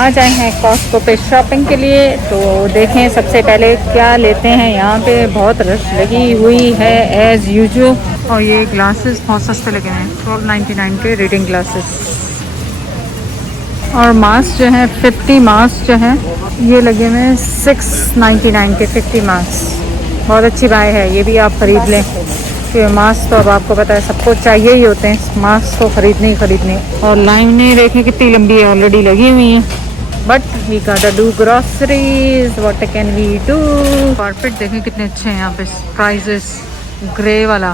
आ जाए हैं कॉस्को पे शॉपिंग के लिए। तो देखें सबसे पहले क्या लेते हैं। यहाँ पे बहुत रश लगी हुई है एज़ यूजुअल। और ये ग्लासेस बहुत सस्ते लगे हैं, 12.99 के रीडिंग ग्लासेस। और मास्क जो है 50 मास्क जो है ये लगे हुए हैं 6.99 के 50 मास्क। बहुत अच्छी बाय है, ये भी आप ख़रीद लें। तो मास्क तो अब आपको पता है सबको चाहिए ही होते हैं, मास्क तो खरीदने ही खरीदने। और लाइनें देखें कितनी लंबी है, ऑलरेडी लगी हुई हैं। But we got do groceries, what can we do. Carpet देखें कितने अच्छे हैं यहाँ पे, प्राइजेस ग्रे वाला।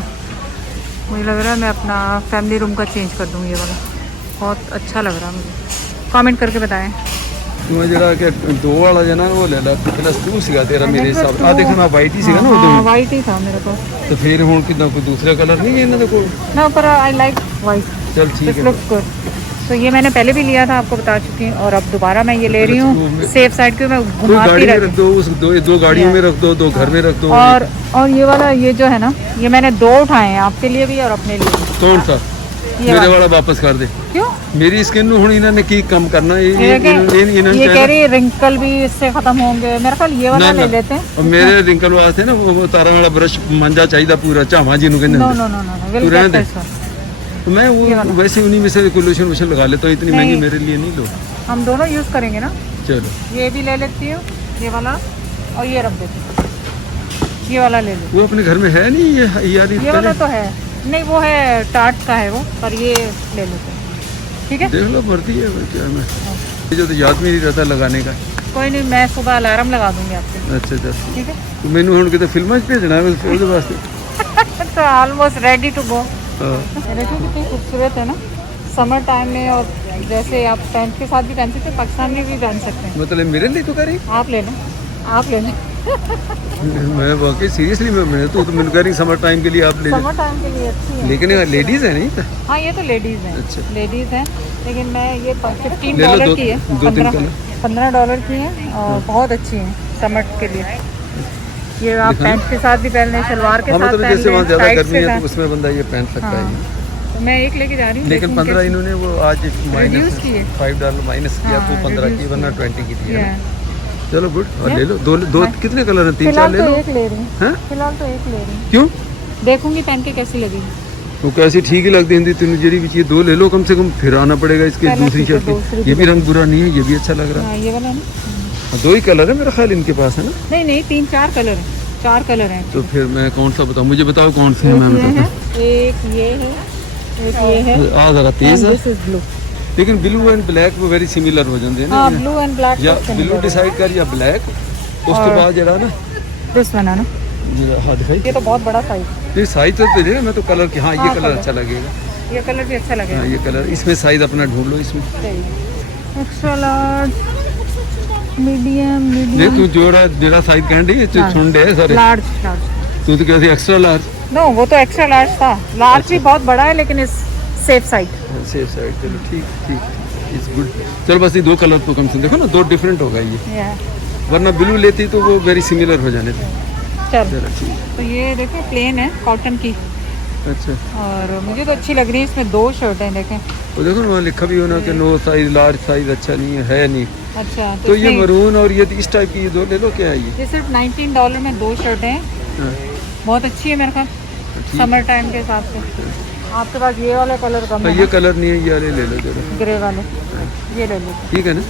मुझे लग रहा है मैं अपना फैमिली रूम का चेंज कर दूँगी, ये वाला बहुत अच्छा लग रहा है मुझे। कमेंट करके बताएं। तुम्हें जरा के दो वाला जो ना वो ले ला, +2 सीगा तेरा मेरे हिसाब आ देखना वाइट ही सीगा ना वो हाँ वाइट ही था मेरे पास। तो फिर हुन कितना कोई दूसरा कलर नहीं है इन्हां दे कोल ना, पर आई लाइक वाइट। चल ठीक है, लुक्स गुड। तो ये मैंने पहले भी लिया था, आपको बता चुकी हूँ। और अब दोबारा मैं ये ले रही हूँ सेफ साइड के। मैं घुमाती रख दो, उस दो गाड़ियों में रख दो, दो घर में रख दो। और ये वाला ये जो है ना, ये मैंने 2 उठाए हैं, आपके लिए भी और अपने लिए भी। कौन सा? मेरे वाला वापस कर दे। क्यों? मेरी स्किन में हुन इन्होंने की कम करना ये कह रही है रिंकल भी इससे खत्म होंगे। मेरे ख्याल ये वाला ले लेते हैं। और मेरे रिंकल वास्ते ना वो तारा वाला ब्रश मंजा चाहिए पूरा झामा जी नु कहंदे। नो नो नो नो, तू रहने दे। तो मैं वो वैसे उन्हीं में से कोई लोशन वोशन लगा लेता हूँ, इतनी महंगी मेरे लिए नहीं लो। हम दोनों यूज करेंगे ना। चलो ये भी ले लेती हूँ, ये वाला, और ये रख देती हूँ। ये वाला ले लो। वो अपने घर में है नहीं ये वाला तो है नहीं, वो है टार्ट का है वो, पर ये ले लेते हैं। ठीक है, देख लो भरती है क्या मैं जो तो याद में नहीं रहता लगाने का। कोई नहीं, मैं सुबह अलार्म लगा दूंगी आपको। अच्छा अच्छा ठीक है। तो मैंने हुन किते फिल्मां भेजना है उसके वास्ते तो ऑलमोस्ट रेडी टू गो। हां देखो कितनी खूबसूरत है ना समर टाइम में। और जैसे आप पैंट के साथ भी पहन सकते हैं, पाकिस्तान में भी पहन सकते हैं। मतलब मेरे लिए तो कर रही आप ले लें, आप ले लें। मैं वाकई सीरियसली मैं तो मैंने कह रही समर टाइम के लिए आप ले। समर टाइम के लिए अच्छी है, लेकिन लेडीज है नहीं? हाँ ये तो लेडीज हैं। अच्छा लेडीज हैं, लेकिन मैं ये $15 की है, $15 की है और बहुत अच्छी है समर के लिए। ये आप पैंट के साथ भी पहन लें, शलवार के साथ मतलब पहन जैसे वहाँ लें, ज़्यादा गर्मी है टाइट तो उसमें बंदा ये पहन सकता है। तो मैं एक लेके जा रही हूँ। लेकिन 15 इन्होंने वो आज रिड्यूस किए, $5 माइनस किया तो 15 की, वरना 20 की थी। चलो गुड। और ले लो दो कितने कलर हैं? 3-4 ले लो। एक ले रही हूँ फिलहाल, तो एक ले रही हूँ। क्यों? देखूंगी पहन के कैसी लगेगी। वो कैसी ठीक ही लगती है तेन जरी भी चाहिए, 2 ले लो कम से कम, फिर आना पड़ेगा इसके दूसरी शर्ट की। ये भी रंग बुरा नहीं है, ये भी अच्छा लग रहा है। ये वाला ना 2 ही कलर है मेरा ख्याल इनके पास, है ना? नहीं 3-4 कलर है, 4 कलर हैं। तो फिर मैं कौन सा बताऊँ? मुझे बताओ कौन से हैं। मैं बताता एक ये है, एक ये है। ज़रा तेज है, दिस इज ब्लू। लेकिन ब्लू एंड ब्लैक वो वेरी सिमिलर हो जाते हैं ना। ब्लू एंड ब्लैक या ब्लू डिसाइड कर या ब्लैक, उसके बाद जरा ना दिस वन है ना। हाँ दिखाई, ये तो बहुत बड़ा साइज। ये साइज तो दे मैं तो कलर की। हाँ ये कलर अच्छा लगेगा, ये कलर भी अच्छा लगेगा। हाँ ये कलर। इसमें साइज अपना ढूंढ लो इसमें। Extra large, medium. नहीं तू जोड़ा साइज कहन रही है, छुंडे है सारे। लार्ज तू तो कहती एक्स्ट्रा लार्ज। नो वो तो एक्स्ट्रा लार्ज था, लार्ज भी बहुत बड़ा है लेकिन इस सेफ साइड। सेफ साइड, चलो ठीक इट्स गुड। चलो बस ये 2 कलर तो कम से देखो ना, 2 डिफरेंट होगा ये, वरना ब्लू लेती तो वो वेरी सिमिलर हो जाने थे। चलो ठीक। तो ये देखो प्लेन है, कॉटन की। अच्छा, और मुझे तो अच्छी लग रही है। इसमें 2 शर्ट हैं, देखें। वो देखो ना वहाँ लिखा भी होना कि नो साइज, लार्ज साइज अच्छा नहीं है नहीं। अच्छा तो ये मरून और ये इस टाइप की ये 2 ले लो। क्या है ये सिर्फ $19 में 2 शर्टें हैं। बहुत अच्छी है मेरे ख्याल समर टाइम के हिसाब से। आपके पास ये वाले कलर कम है? ये कलर नहीं है, ये वाले ले लो जरा, ग्रे वाले ये ले लो। ठीक है ना?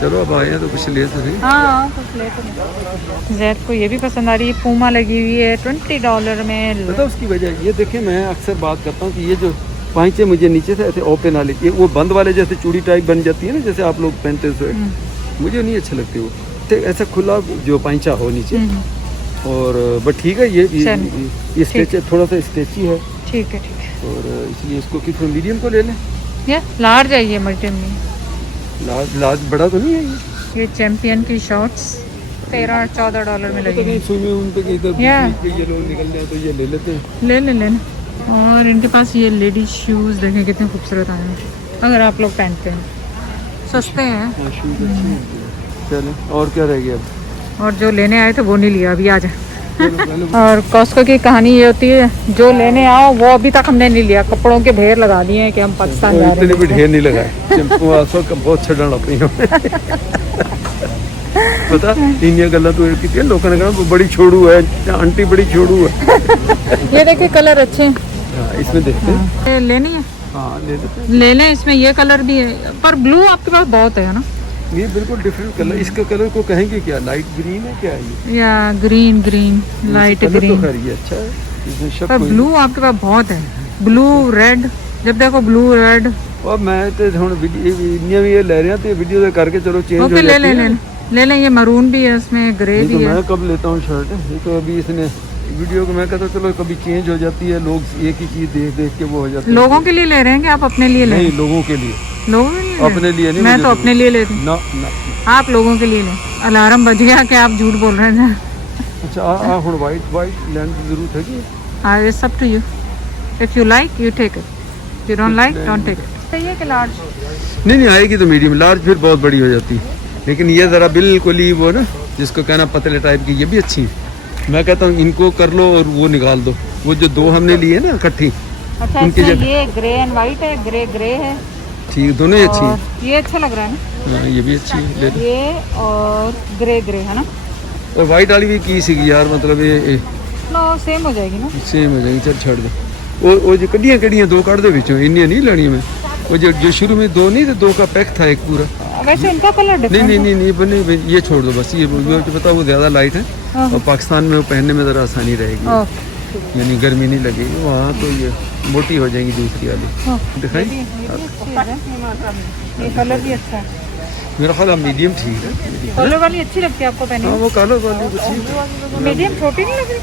चलो अब आए हैं तो कुछ ले तो सही। हाँ कुछ ले तो नहीं। जैद को ये भी पसंद आ रही है, पूमा लगी हुई है $20 में। पता उसकी वजह ये देखें, मैं अक्सर बात करता हूँ कि ये जो पाइचे मुझे नीचे से ऐसे ओपन वाले, ये वो बंद वाले जैसे चूड़ी टाइप बन जाती है ना, जैसे आप लोग पहनते हैं स्वेट, मुझे नहीं अच्छे लगते वो। ऐसा खुला जो पाइचा हो नीचे। और बट ठीक है, ये स्टेच थोड़ा सा स्टेची है। ठीक है और इसलिए इसको कितना मीडियम को ले लें? ये लार्ज है, ये मीडियम में। लार्ज बड़ा तो नहीं है ये चैंपियन की शॉर्ट्स $13-14 में लगेगी। उन पे इधर ये लोग निकलने हैं तो ये ले लेते हैं। ले। और इनके पास ये लेडीज शूज़ देखें कितने खूबसूरत आए हैं, अगर आप लोग पहनते हैं, सस्ते हैं। चलो और क्या रह गया अब? और जो लेने आए थे वो नहीं लिया, अभी आ जाए। और कॉस्को की कहानी ये होती है, जो लेने आओ वो अभी तक हमने नहीं लिया। कपड़ों के ढेर लगा दिए हैं कि हम पाकिस्तान जा रहे इतने भी ढेर नहीं लगाए, शैम्पू आसो का बहुत छड़न अपनी पता इन्हीं गल्ला तो की लोगों ने कहा बड़ी छोड़ू है आंटी, बड़ी छोड़ू है। ये देखिए कलर अच्छे हैं। हाँ, इसमें देखते हैं। ये लेनी है, हाँ ले लेते हैं। ले लें। इसमें ये कलर भी है, पर ब्लू आपके पास बहुत है ना? ये बिल्कुल डिफरेंट कलर, इसका कलर को कहेंगे क्या, लाइट ग्रीन है क्या ये? या ग्रीन लाइट कलर ग्रीन। तो खैर ये अच्छा है, इसमें शक पर कोई ब्लू आपके पास बहुत है, ब्लू रेड, जब देखो ब्लू रेड। और मैं तो हुण वीडियो भी ये ले रहे हैं तो वीडियो दे करके चलो चेंज हो ओके, जाती ले है। ले लें। ये मरून भी है, इसमें ग्रे नहीं तो भी है। मैं कब लेता हूँ शर्ट, ये तो अभी इसने वीडियो को मैं कहता चलो कभी चेंज हो जाती है, लोग एक ही चीज देख देख के वो हो जाते हैं। लोगों के लिए ले रहे हैं कि आप अपने लिए ले रहे नहीं लोगों के लिए, हैं? लोगों के लिए ले अपने लिए नहीं। मैं मुझे तो अपने लिए लेती हूँ। ना ना। आप लोगों के लिए लें। अलार्म बज गया कि आप झूठ बोल रहे हैं। अच्छा आ हुण वाइट लैंड की जरूरत है कि it's up to you, if you like you take it, you don't like don't take it. सही है कि लार्ज? नहीं आएगी तो मीडियम, लार्ज फिर बहुत बड़ी हो जाती है। लेकिन ये ज़रा बिल्कुल ही वो ना जिसको कहना पतले टाइप की, ये भी अच्छी है। मैं कहता हूँ इनको कर लो और वो निकाल दो, वो जो दो हमने लिए ना इकट्ठी। अच्छा, उनकी जगह ये ग्रे एंड वाइट है, ग्रे है। ठीक, दोनों ही अच्छी और है। ये अच्छा लग रहा है ना? हाँ, ये भी अच्छी है, ले लो। ये और ग्रे है ना? और वाइट वाली भी की सी यार, मतलब ये नो सेम हो जाएगी ना? सेम हो जाएगी। चल छोड़ दो, वो जो कड़ियाँ दो काट दो बिचों, इन्नी नहीं लेनी मैं। वो जो शुरू में दो नहीं थे, दो का पैक था एक पूरा। वैसे इनका कलर डिफरेंट नहीं बने, ये छोड़ दो बस। ये पता वो ज़्यादा लाइट है और पाकिस्तान में वो पहनने में ज़रा आसानी रहेगी, यानी गर्मी नहीं लगेगी वहाँ, तो ये मोटी हो जाएंगी दूसरी वाली। दिखाई ये कलर भी अच्छा है। मेरा ख्याल मीडियम ठीक है। कलर वाली अच्छी लगती है आपको पहनने हाँ में? वो कलर वाली तो ठीक है। मीडियम छोटी नहीं लग रही?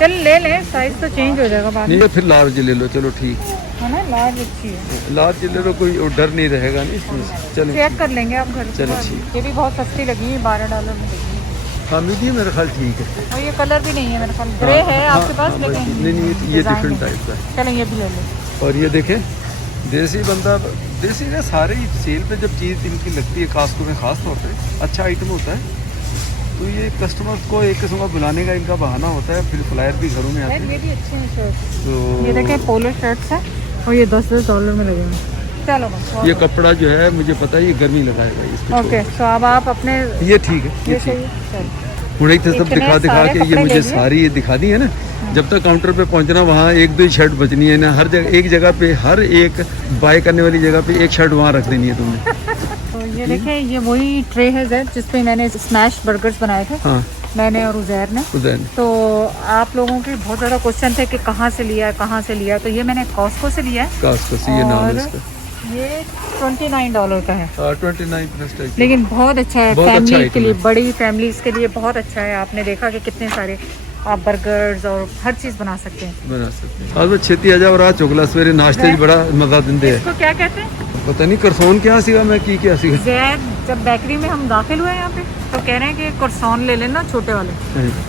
चल ले लें, साइज तो चेंज हो जाएगा बाद में, नहीं फिर लार्ज ले लो, चलो ठीक है ना? लार्ज अच्छी है, लार्ज ले लो, कोई डर नहीं रहेगा नहीं इसमें। चलो चेक कर लेंगे आप घर से। चलो ठीक। ये भी बहुत सस्ती लगी है, $12 में लगी है। हाँ मीडियम मेरा ख्याल ठीक है। और ये कलर भी नहीं है मेरे ख्याल, ग्रे है आपके पास, हाँ, लेकिन नहीं ये डिफरेंट टाइप का है। चलें ये भी ले लें। और ये देखें देसी बंदा, देसी ना सारे ही सेल पे जब चीज़ इनकी लगती है, कास्को में खास तौर पे अच्छा आइटम होता है, तो ये कस्टमर्स को एक किस्म का बुलाने का इनका बहाना होता है, फिर फ्लायर भी घरों में आते हैं। ये भी अच्छे हैं शर्ट, तो ये देखें पोलो शर्ट्स है और ये $10 में लगे हैं। चलो बस, ये कपड़ा जो है मुझे पता है ये गर्मी लगाएगा इसको। ओके, तो अब आप अपने ये ठीक है, ये ठीक है। हुणे तो सब इतने दिखा सारे के ये कपड़े मुझे ले लिए। सारी ये दिखा दी है ना। जब तक काउंटर पे पहुंचना वहाँ एक दो ही शर्ट बचनी है ना, हर जगह एक जगह पे, हर एक बाय करने वाली जगह पे एक शर्ट वहाँ रख देनी है तुमने। तो ये देखिए, ये वही ट्रे है जैद जिसपे मैंने स्मैश बर्गर्स बनाए थे, हाँ मैंने और उजैर ने। उदयन तो आप लोगों के बहुत ज़्यादा क्वेश्चन थे कि कहाँ से लिया, तो ये मैंने कॉस्को से लिया है। कास्को से, ये नाम है और इसका। ये $29 का है, 29 प्लस टाइप। लेकिन बहुत अच्छा है बहुत अच्छा फैमिली item के लिए, है। बड़ी फैमिलीज के लिए बहुत अच्छा है। आपने देखा कि कितने सारे आप बर्गर्स और हर चीज़ बना सकते हैं। बना सकते हैं। आज मैं छेती आ जाओ रात चोकला सवेरे नाश्ते च बड़ा मजा दिंदे है। इसको क्या कहते हैं? पता नहीं करसोन क्या सीगा, मैं की क्या सीगा। जैद जब बेकरी में हम दाखिल हुए यहाँ पे, तो कह रहे हैं कि करसौन ले लेना छोटे वाले।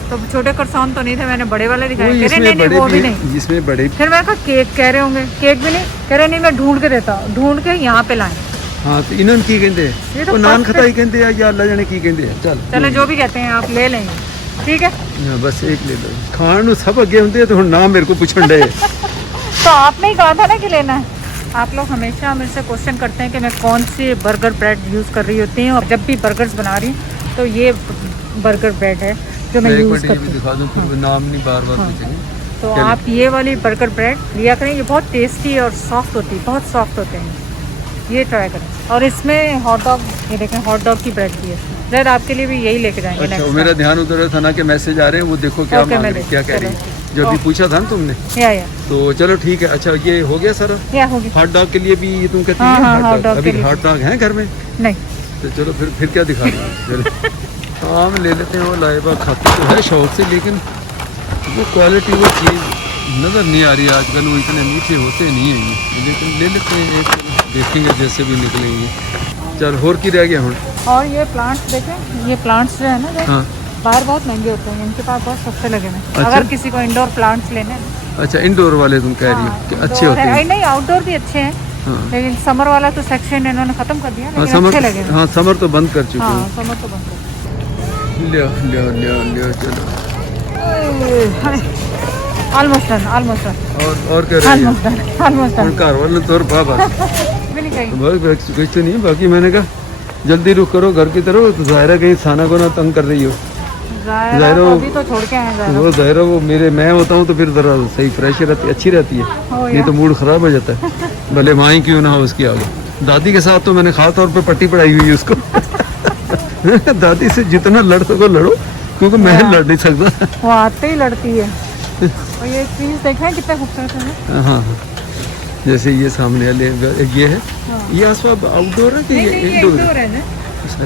तो छोटे करसौन तो नहीं थे, मैंने बड़े वाले दिखाए। कह रहे इसमें नहीं बड़े वो भी भी, नहीं। जिसमें बड़े। फिर मैं कहा केक कह रहे होंगे, केक भी नहीं। कह रहे नहीं मैं ढूंढ के देता हूँ, ढूंढ के यहाँ पे लाए। हाँ तो इन्होंने की कहते ये हैं, तो वो नान first खताई कहते हैं या अल्लाह जाने की कहते हैं। चल चलो जो भी कहते हैं आप ले लेंगे, ठीक है। हाँ, बस एक ले लो। खान नू सब अगे होंगे तो हुण नाम मेरे को पूछण डे। तो आपने ही कहा था ना कि लेना है। आप लोग हमेशा मेरे से क्वेश्चन करते हैं कि मैं कौन सी बर्गर ब्रेड यूज़ कर रही होती हूँ, और जब भी बर्गर्स बना रही हूँ तो ये बर्गर ब्रेड है जो मैं यूज़ करती हूँ। दिखा दूं फिर नाम नहीं बार बार पूछेंगे। तो आप ये वाली बर्गर ब्रेड लिया करें, ये बहुत टेस्टी और सॉफ्ट होती है, बहुत सॉफ्ट होते हैं, ये ट्राई करें। और इसमें हॉट डॉग, ये देखें हॉट डॉग की ब्रेड भी है। जैद आपके लिए भी यही लेके जाएंगे अच्छा, नेक्स्ट मेरा ध्यान उधर था ना कि मैसेज आ रहे हैं, वो देखो क्या ओके, मांग मैं रही, क्या कह रही चलो। है, जो अभी पूछा था ना तुमने। या तो चलो ठीक है। अच्छा ये हो गया सारा। या होगी। हॉट डॉग के लिए भी ये तुम कहती हाँ, है हाँ, hot हॉट dog डॉग, के अभी लिए। हॉट डॉग है घर में? नहीं, तो चलो फिर क्या दिखा रहे हैं। चलो आम ले लेते हैं। वो लाइबा खाती तो है शौक से, लेकिन वो क्वालिटी वो चीज़ नज़र नहीं आ रही आजकल, वो इतने मीठे होते नहीं हैं ये, लेकिन ले लेते हैं एक, देखेंगे जैसे भी निकलेंगे। चल और की रह गया हूँ। और ये प्लांट्स देखें, ये प्लांट्स जो है ना जो हाँ बाहर बहुत महंगे होते हैं, इनके पास बहुत सस्ते लगे हैं। अच्छा। अगर किसी को इंडोर प्लांट्स लेने हैं। अच्छा इंडोर वाले तुम कह रही हो कि अच्छे indoor होते है, हैं। नहीं आउटडोर भी अच्छे हैं, हाँ लेकिन समर वाला तो सेक्शन इन्होंने खत्म कर दिया, हाँ, लेकिन अच्छे लगे हैं। हाँ समर तो बंद कर चुके हाँ हैं। समर तो बंद कर दिया। लियो लियो लियो लियो चलो। ऑलमोस्ट डन, ऑलमोस्ट डन, और क्या रह गया almost done, almost done. Car वाले तौर बाबा मिल गई। बस कुछ तो नहीं, बाकी मैंने कहा जल्दी रुक करो घर की तरफ, तो ज़ाहिरा कहीं साना को ना तंग कर रही हो। ज़ाहिरा को अभी तो छोड़ के आए ज़ाहिरा। वो ज़ाहिरा वो मेरे मैं होता हूँ तो फिर ज़रा सही फ्रेश रहती, अच्छी रहती है, नहीं तो मूड ख़राब हो जाता है, भले माँ ही क्यों ना हो उसकी आगे। दादी के साथ तो मैंने खास तौर पे पट्टी पढ़ाई हुई है उसको दादी से जितना लड़ सको लड़ो, क्योंकि मैं लड़ नहीं सकता। वो आते ही लड़ती है। और ये ट्रीज देखें कितने खूबसूरत है। हाँ हाँ, जैसे ये सामने वाले ये है, ये आसपास आउटडोर है कि ये इंडोर है?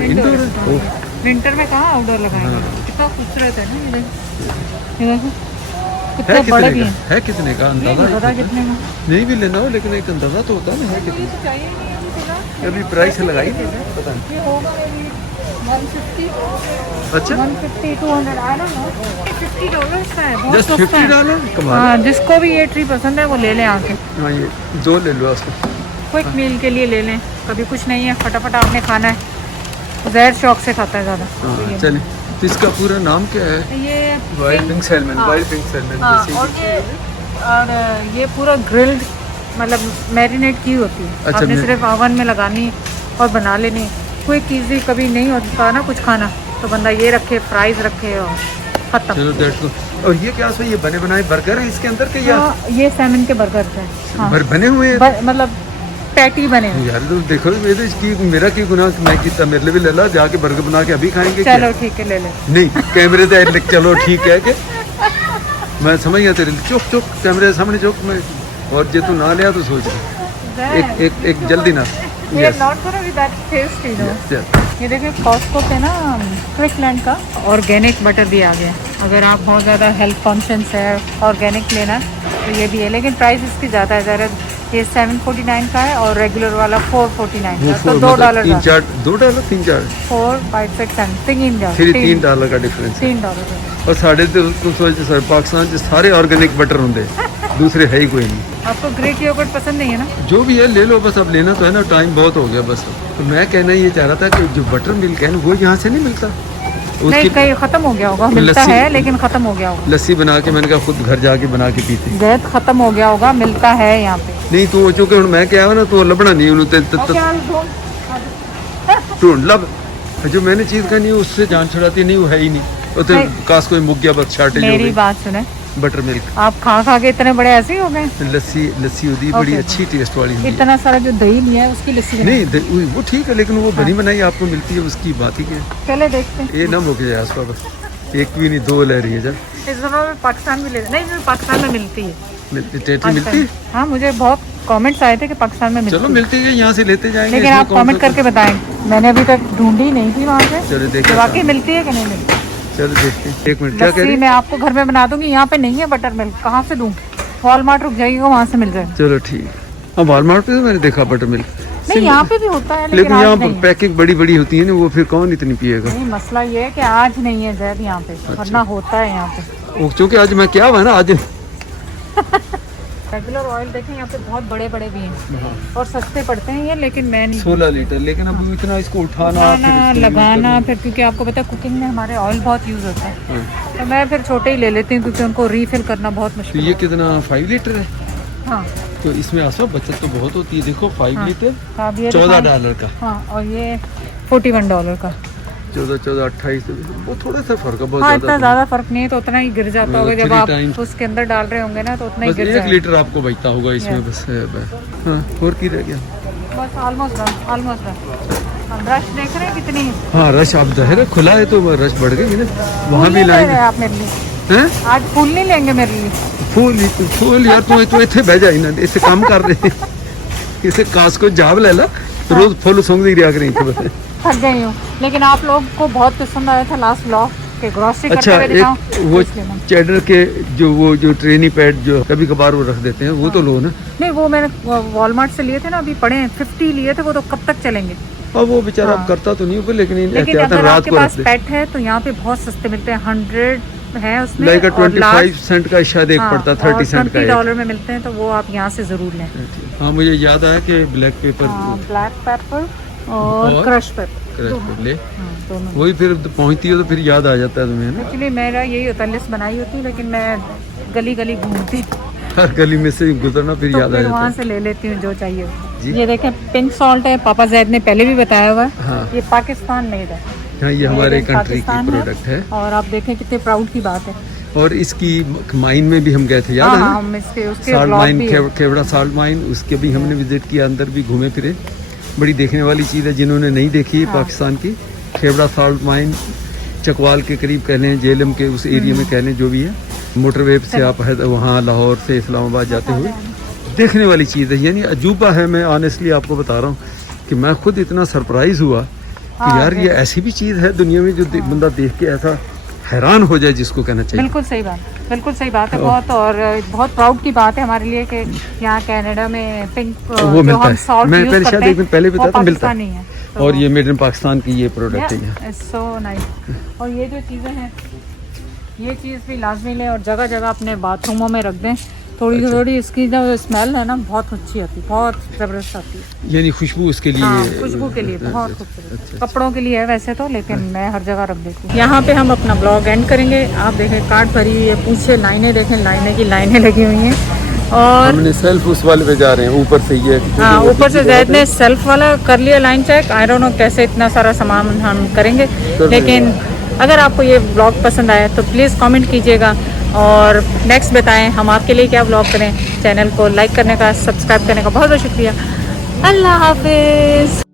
इंडोर है। ओह, विंटर में कहाँ आउटडोर लगाएंगे। कितना खूबसूरत है ना ये देखो, कितने है बड़े कितने भी का हैं। है, कितने का अंदाजा नहीं पता कितने का। नहीं भी लेना हो, लेकिन एक अंदाजा तो होता है ना, है कितने। तो चाहिए नहीं अभी फिलहाल। अभी प्राइस लगाई नहीं है, पता नहीं। ये होगा maybe 150, अच्छा 150, 200, I don't know। $50 का है, बहुत जस्ट सस्ता है। $50 कमाल। हाँ, जिसको भी ये ट्री पसंद है वो ले लें आके। हाँ ये दो ले लो उसको। क्विक मील के लिए ले लें, कभी कुछ नहीं है, फटाफट आपने खाना है। जहर शौक से खाता है ज़्यादा। हाँ चलिए, तो इसका पूरा नाम क्या है? ये वाइल्ड पिंक सैल्मन, हाँ। Wild pink salmon. हाँ, और ये पूरा ग्रिल्ड मतलब मैरिनेट की होती है। अच्छा, आपने सिर्फ ओवन में लगानी और बना लेनी। क्विक इजी कभी नहीं होता ना कुछ खाना, तो बंदा ये रखे, फ्राइज रखे और खत्म। चलो दैट्स गुड। और ये क्या ये बने बनाए बर्गर है इसके अंदर के या ये सैमन के बर्गर हैं। हाँ, बने हुए हैं? मतलब पैटी बने हुए। यार तो देखो मेरा की गुनाह, मैं कितना मेरे लिए भी ले ला, जाके बर्गर बना के अभी खाएंगे। चलो ठीक है ले ले। नहीं कैमरे दे चलो ठीक है कि मैं समझ गया तेरे चुप चुप कैमरे सामने चुप में, और जे तू ना लिया तो सोच एक जल्दी ना। ये not gonna be that tasty no. ये देखिए कॉस्को पे ना क्विकलैंड का ऑर्गेनिक बटर भी आ गया। अगर आप बहुत ज़्यादा हेल्थ कॉन्शियस है, ऑर्गेनिक लेना है तो ये भी है, लेकिन प्राइस इसकी ज़्यादा है ज़रा। ये 749 का है और रेगुलर वाला 449 का, तो $2 3 4 $2 3 4 4 5 6 7 $3 का डिफरेंस है। $3। और साढ़े तो सोच सर पाकिस्तान के सारे ऑर्गेनिक बटर होंगे, दूसरे है ही कोई नहीं। आपको ग्रीक योगर्ट पसंद नहीं है ना? जो भी है ले लो बस, अब लेना तो है ना, टाइम बहुत हो गया बस। तो मैं कहना ये चाह रहा था कि जो बटर मिल्क है ना वो यहाँ से नहीं मिलता, नहीं कहीं खत्म हो गया होगा, मिलता है लेकिन खत्म हो गया होगा। लस्सी बना के मैंने कहा खुद घर जाके बना के पीते। जैद खत्म हो गया होगा, मिलता है यहाँ पे। नहीं तो चूंकि हूँ मैं क्या ना तो लभना नहीं उन्होंने ढूंढ लब, जो मैंने चीज करनी है उससे जान छुड़ाती नहीं, वो है ही नहीं। वो तो काश कोई मुक गया बस शार्टेज हो मेरी गई। बात सुने, बटर मिल्क आप खा खा के इतने बड़े ऐसे ही हो गए। लस्सी होती बड़ी अच्छी टेस्ट वाली होती है। इतना सारा जो दही लिया है उसकी लस्सी नहीं वो ठीक है, लेकिन वो बनी बनाई आपको मिलती है उसकी बात ही क्या है। चले देखते हैं। ये ना मुक जाए आसपास, बस एक भी नहीं दो ले रही है। जब इस दफा मैं पाकिस्तान भी ले नहीं, पाकिस्तान में मिलती है टेटी मिलती है। हाँ, मुझे बहुत कमेंट्स आए थे कि पाकिस्तान में मिलती चलो है। मिलती है, यहाँ से लेते जाएंगे। लेकिन आप कमेंट करके बताएं, मैंने अभी तक ढूंढी नहीं थी वहाँ से। चलो देखिए वाकई मिलती है कि नहीं मिलती। चलो देखते हैं। एक मिनट क्या कह लस्सी रही? मैं आपको घर में बना दूंगी, यहाँ पे नहीं है बटर मिल्क, कहाँ से दूँ? वॉलमार्ट रुक जाइएगा, वहाँ से मिल जाएगा। चलो ठीक। हाँ वॉलमार्ट पे तो मैंने देखा बटर मिल्क, नहीं यहाँ पे भी होता है लेकिन आज यहाँ नहीं है। पैकिंग बड़ी बड़ी होती है ना, वो फिर कौन इतनी पिएगा। नहीं, मसला ये है कि आज नहीं है जैद यहाँ पे, वरना होता है यहाँ पे। वो चूँकि आज मैं क्या हुआ ना आज रेगुलर ऑयल देखें यहाँ पे बहुत बड़े बड़े भी हैं और सस्ते पड़ते हैं ये, लेकिन मैं नहीं 16 लीटर, लेकिन अब इतना इसको उठाना फिर इसको लगाना, फिर क्योंकि आपको पता है कुकिंग में हमारे ऑयल बहुत यूज़ होता है, हाँ। तो मैं फिर छोटे ही ले लेती हूँ क्योंकि उनको रीफिल करना बहुत तो मुश्किल ये कितना 5 लीटर है? हाँ तो इसमें आसपास बचत तो बहुत होती है। देखो 5 लीटर अब ये $14 का। हाँ, और ये $41 का। 14 28, वो थोड़ा सा फर्क है, बहुत हाँ, इतना ज्यादा ज़्यादा फर्क नहीं है, तो उतना ही गिर जाता होगा जब 3 आप times। उसके अंदर डाल रहे होंगे ना, तो उतना ही बस गिर 1 जाएगा। लीटर आपको बचता होगा इसमें बस। हाँ और की रह गया? बस ऑलमोस्ट हम रश देख रहे हैं कितनी है। हाँ रश अब जाहिर है खुला है तो रश बढ़ गई ना, वहाँ फूल भी नहीं ले लाइन रहे आप मेरे लिए? है। आज फूल नहीं लेंगे मेरे लिए? फूल यार तू इतने बह जाए ना, इससे काम कर रहे इसे कास को जाब ले ला, रोज फुल सोंग दी रिया करें बस। थक गई हूँ, लेकिन आप लोग को बहुत पसंद आया था लास्ट व्लॉग के ग्रोसरी करते अच्छा हुए दिखाऊं, एक वो तो लेना। चेडर के जो ट्रेनी पैड जो कभी कभार वो रख देते हैं, वो तो लो ना। नहीं, वो मैंने वॉलमार्ट से लिए थे ना, अभी पड़े हैं 50 लिए थे, वो तो कब तक चलेंगे। और वो बेचारा हाँ। अब करता तो नहीं ऊपर, लेकिन लेकिन एहतियातन अगर रात आपके को रख पास दे। पेट है तो यहाँ पे बहुत सस्ते मिलते हैं, 100 है उसमें लाइक और 25 सेंट का शायद एक पड़ता, 30 सेंट का $20 में मिलते हैं, तो वो आप यहाँ से जरूर लें। हाँ मुझे याद आया कि ब्लैक पेपर ब्लैक पेपर और क्रश पेपर, क्रश ले दोनों। वही फिर पहुंचती है तो फिर याद आ जाता है तुम्हें ना। एक्चुअली मेरा यही होता है, लिस्ट बनाई होती है, लेकिन मैं गली गली घूमती हूँ, हर गली में से गुजरना फिर तो याद आ फिर जाता वहाँ है। से ले लेती हूँ जो चाहिए। जी। ये देखें पिंक सॉल्ट है, पापा जैद ने पहले भी बताया हुआ है। हाँ ये पाकिस्तान मेड है, हाँ, ये हमारे कंट्री की पाकिस्तान प्रोडक्ट है। और आप देखें कितने प्राउड की बात है। और इसकी माइन में भी हम गए थे, याद है हाँ, ना? हम इसके उसके साल्ट ब्लॉग माइन, भी है। केवड़ा साल्ट माइन, उसके भी हमने विजिट किया, अंदर भी घूमे फिरे। बड़ी देखने वाली चीज़ है जिन्होंने नहीं देखी हाँ। पाकिस्तान की। केवड़ा साल्ट माइन चकवाल के करीब कह लें, जेलम के उस एरिया में कह लें, जो भी है। मोटरवे से आप वहाँ लाहौर से इस्लामाबाद जाते हुए देखने वाली चीज़ है, यानी अजूबा है। मैं ऑनेस्टली आपको बता रहा हूँ कि मैं खुद इतना सरप्राइज हुआ कि यार ये ऐसी भी चीज़ है दुनिया में जो बंदा देख के ऐसा हैरान हो जाए, जिसको कहना चाहिए। बिल्कुल सही बात, बिल्कुल सही बात है। बहुत और बहुत प्राउड की बात है हमारे लिए कि यहाँ कनाडा में पिंक वो मिलता है। मैं पहले शायद एक दिन पहले बताया था, मिलता है। है। और ये मेड इन पाकिस्तान की ये प्रोडक्ट है। So nice. और ये जो चीज़ें हैं, ये चीज़ भी लाजमी लें और जगह जगह अपने बाथरूमों में रख दें। थोड़ी थोड़ी इसकी जो स्मेल है ना, बहुत अच्छी आती है, बहुत ज़बरदस्त आती है। यानी खुशबू उसके लिए। हाँ, खुशबू के लिए बहुत खूबसूरत। कपड़ों के लिए है वैसे तो, लेकिन मैं हर जगह रख देती हूँ। यहाँ पे हम अपना ब्लॉग एंड करेंगे। आप देखें कार्ड भरी हुई है, पूछे लाइनें देखें, लाइनें की लाइनें लगी हुई हैं। और हमने सेल्फ उस वाले पे जा रहे हैं, ऊपर से ये। हाँ, ऊपर से जैद ने सेल्फ वाला कर लिया line check. I don't know कैसे इतना सारा सामान हम करेंगे, लेकिन अगर आपको ये ब्लॉग पसंद आया तो प्लीज़ कमेंट कीजिएगा और नेक्स्ट बताएं हम आपके लिए क्या ब्लॉग करें। चैनल को लाइक करने का, सब्सक्राइब करने का बहुत बहुत शुक्रिया। अल्लाह हाफिज़।